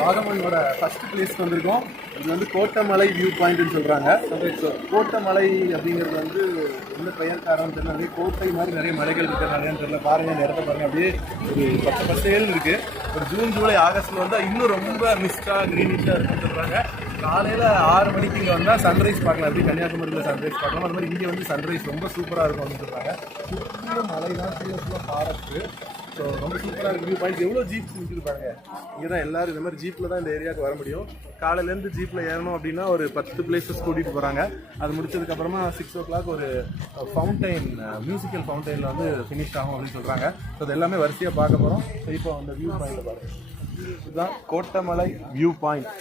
வாகமனோட first பிளேஸ்க்கு வந்திருக்கோம். இது வந்து கோட்டமலை வியூ பாயிண்ட்னு சொல்கிறாங்க கோட்டமலை அப்படிங்கிறது வந்து என்ன பெயர் காரணம் தெரியல. அப்படியே கோட்டை மாதிரி நிறைய மலைகள் இருக்கிறனாலன்னு தெரியல. பாருங்க இந்த இடத்த பாருங்க. அப்படியே ஒரு பச்சை பசேல்னு இருக்கு. ஒரு ஜூன் ஜூலை ஆகஸ்ட்ல வந்தால் இன்னும் ரொம்ப மிஸ்டாக க்ரீனிஷாக இருக்குன்னு சொல்கிறாங்க காலையில் ஆறு மணிக்கு இங்கே வந்தால் சன்ரைஸ் பார்க்கலாம். அப்படியே கன்னியாகுமரியில் சன்ரைஸ் பார்க்கலாம். அது மாதிரி இங்கே வந்து சன்ரைஸ் ரொம்ப சூப்பராக இருக்கும் அப்படின்னு சொல்கிறாங்க சுற்றிலும் மலை தான் கீழே ஃபாரஸ்ட்டு ஸோ ரொம்ப சூப்பராக இருக்கு. வியூ பாயிண்ட் எவ்வளோ ஜீப் நிற்கிது பாருங்க. இங்கே தான் எல்லாரும் இந்த மாதிரி ஜீப்பில் தான் இந்த ஏரியாவுக்கு வர முடியும். காலையிலேருந்து ஜீப்பில் ஏறணும் அப்படின்னா ஒரு பத்து பிளேசஸ் கூட்டிகிட்டு போகிறாங்க அது முடிச்சதுக்கப்புறமா சிக்ஸ் ஓ கிளாக் ஒரு ஃபவுண்டைன் மியூசிக்கல் ஃபவுண்டைனில் வந்து ஃபினிஷ் ஆகும் அப்படின்னு சொல்கிறாங்க ஸோ அது எல்லாமே வரிசையாக பார்க்க போகிறோம் ஸோ இப்போ அந்த வியூ பாயிண்ட் பாருங்கள் இதுதான் கோட்டமலை வியூ பாயிண்ட்